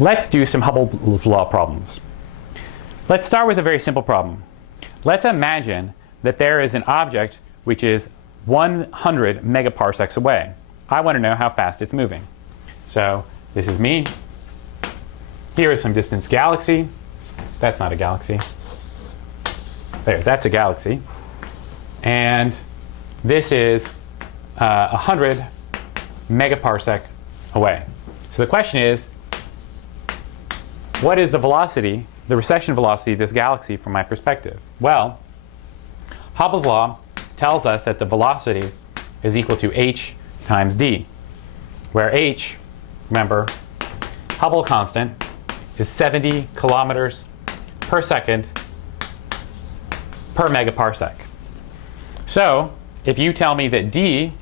Let's do some Hubble's law problems. Let's start with a very simple problem. Let's imagine that there is an object which is 100 megaparsecs away. I want to know how fast it's moving. So this is me. Here is some distant galaxy. That's not a galaxy. There, that's a galaxy. And this is 100 megaparsec away. So the question is, what is the velocity, the recession velocity of this galaxy from my perspective? Well, Hubble's law tells us that the velocity is equal to h times d, where h, remember, Hubble constant, is 70 kilometers per second per megaparsec. So if you tell me that d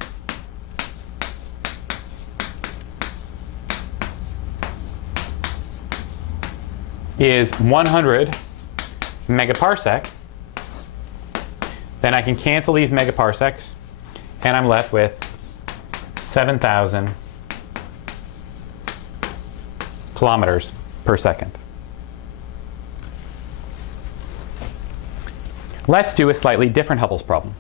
is 100 megaparsec, then I can cancel these megaparsecs and I'm left with 7,000 kilometers per second. Let's do a slightly different Hubble's problem.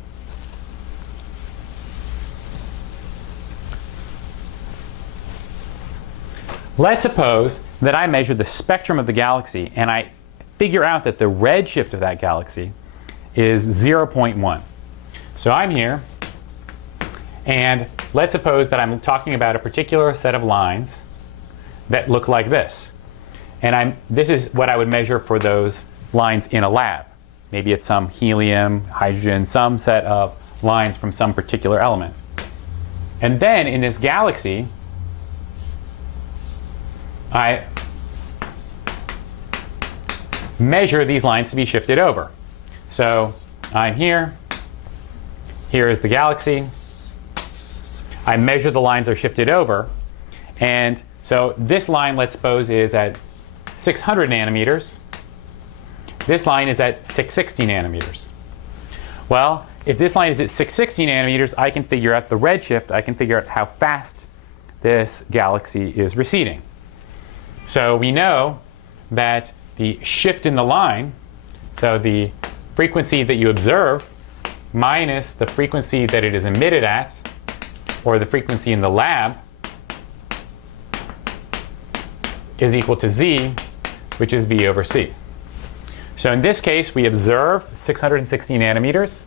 Let's suppose that I measure the spectrum of the galaxy and I figure out that the redshift of that galaxy is 0.1. So I'm here, and let's suppose that I'm talking about a particular set of lines that look like this. And this is what I would measure for those lines in a lab. Maybe it's some helium, hydrogen, some set of lines from some particular element. And then in this galaxy, I measure these lines to be shifted over. So I'm here. Here is the galaxy. I measure the lines are shifted over. And so this line, let's suppose, is at 600 nanometers. This line is at 660 nanometers. Well, if this line is at 660 nanometers, I can figure out the redshift. I can figure out how fast this galaxy is receding. So we know that the shift in the line, so the frequency that you observe minus the frequency that it is emitted at, or the frequency in the lab, is equal to z, which is v over c. So in this case, we observe 660 nanometers.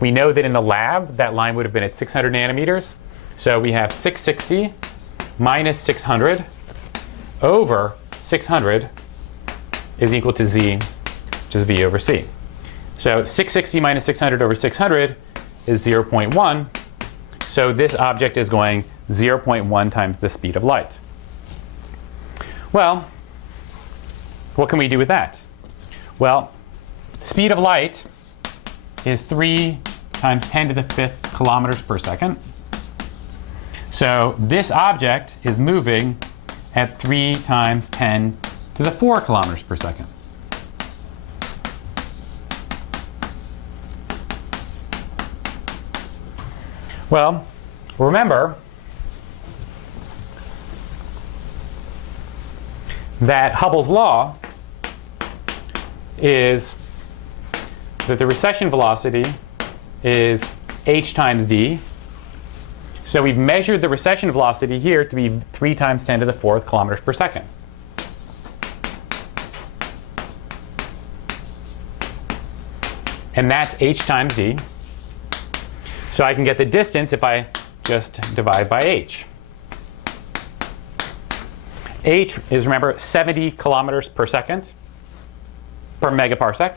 We know that in the lab, that line would have been at 600 nanometers. So we have 660 minus 600 over 600 is equal to z, which is v over c. So 660 minus 600 over 600 is 0.1. So this object is going 0.1 times the speed of light. Well, what can we do with that? Well, speed of light is 3 times 10 to the 5th kilometers per second. So this object is moving at 3 times 10 to the 4 kilometers per second. Well, remember that Hubble's law is that the recession velocity is h times d. So we've measured the recession velocity here to be 3 times 10 to the 4th kilometers per second. And that's h times d. So I can get the distance if I just divide by h. H is, remember, 70 kilometers per second per megaparsec.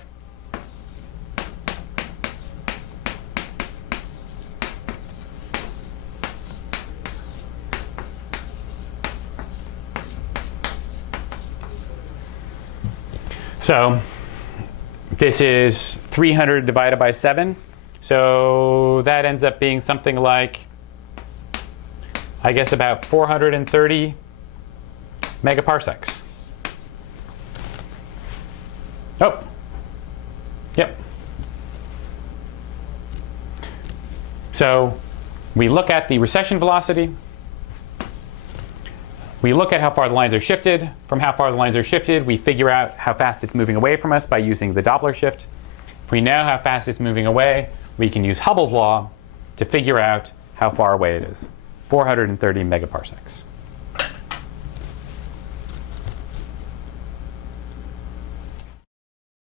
So this is 300 divided by 7. So that ends up being something like, I guess, about 430 megaparsecs. Oh, yep. So we look at the recession velocity. We look at how far the lines are shifted. From how far the lines are shifted, we figure out how fast it's moving away from us by using the Doppler shift. If we know how fast it's moving away, we can use Hubble's law to figure out how far away it is, 430 megaparsecs.